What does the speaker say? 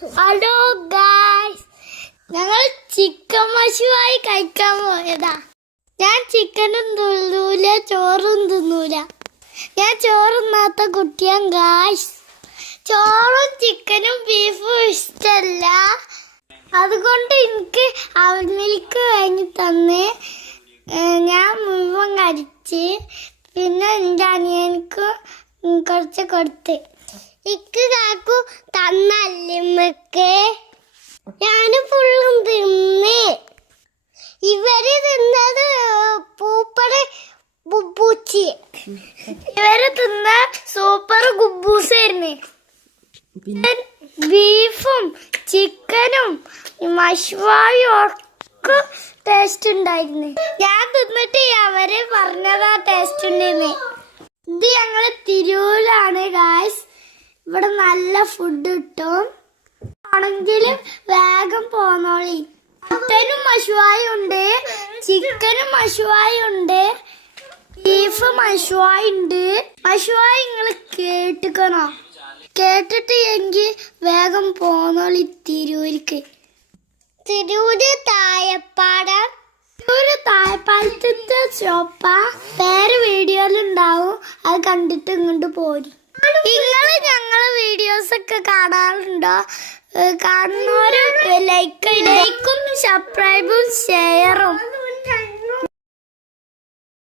Hello guys, ഞങ്ങൾ chicken മഷുവായി കഴിക്കാൻ പോയതാ. ഞാൻ ചിക്കനും തിന്നൂല, ചോറും തിന്നൂല. ഞാൻ ചോറുന്നാത്ത കുട്ടിയാൻ ഗായ്സ്. ചോറും ചിക്കനും ബീഫും ഇഷ്ടമല്ല. അതുകൊണ്ട് എനിക്ക് അവർക്ക് വാങ്ങി തന്ന് ഞാൻ മുഴുവൻ കഴിച്ച്. പിന്നെ എൻ്റെ അനിയനക്ക് കുറച്ച് കൊടുത്ത്. ഇക്ക് കാക്കു തന്നല്ലിമ്മക്ക് ഞാൻ ഫുള്ളും തിന്ന്. ഇവര് തിന്നത് പൂപ്പറ് ബുബൂച്ചി. ഇവര് തിന്ന സൂപ്പർ ഗുബൂസായിരുന്നു. ബീഫും ചിക്കനും മഷ്വായും ഒക്കെ ടേസ്റ്റ് ഉണ്ടായിരുന്നു. ഞാൻ തിന്നിട്ട് അവര് പറഞ്ഞതാ ടേസ്റ്റ് ഉണ്ടെന്ന്. ഇത് ഞങ്ങള് തിരൂരാണ് ഗായ്സ്. ഇവിടെ നല്ല ഫുഡ് കിട്ടും. ആണെങ്കിലും വേഗം പോന്നോളി. മട്ടനും മഷുവായും ഉണ്ട്, ചിക്കനും മഷുവായും ഉണ്ട്, ബീഫ് മഷുവായും ഉണ്ട്. മഷുവായി നിങ്ങള് കേട്ടിക്കണോ? കേട്ടിട്ട് എങ്കിൽ വേഗം പോന്നോളി തിരൂർക്ക്. തിരൂര് താഴപ്പാടം. തിരൂര് താഴപ്പാലത്തെ ഷോപ്പാ. പേര് വീഡിയോയിലുണ്ടാവും. അത് കണ്ടിട്ട് ഇങ്ങോട്ട് പോരും. നിങ്ങള് ഞങ്ങളെ വീഡിയോസ് ഒക്കെ കാണാറുണ്ടോ? കാണുന്നവര് ലൈക്കും സബ്സ്ക്രൈബും ഷെയറും